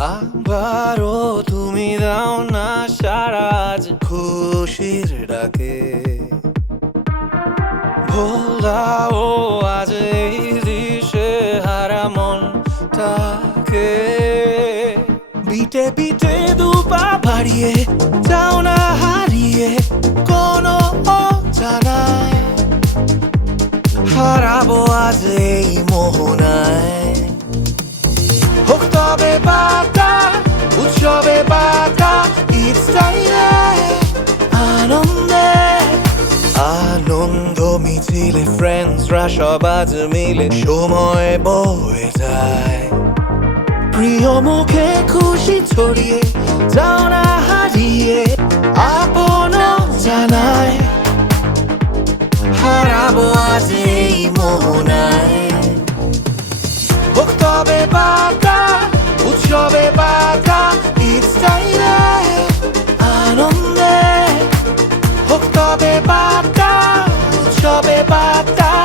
আবারও তুমি দাও না সারাজ খুশির ডাকে। ভোলাও আজ এই দিশে হারা মনটাকে। বিটে বিটে দুপা বাড়িয়ে যাও না হারিয়ে, কোনো জানায় হারাবো আজ এই মোহনায় তবে বাতা উৎসবে বাতা ইচ্ছাইলে আনন্দে। আনন্দ মিছিলে ফ্রেন্ডসরা সব আজ মিলে সময় বয়ে যায়। প্রিয় মুখে খুশি ছড়িয়ে যাও না হারিয়ে উৎসবে বাতা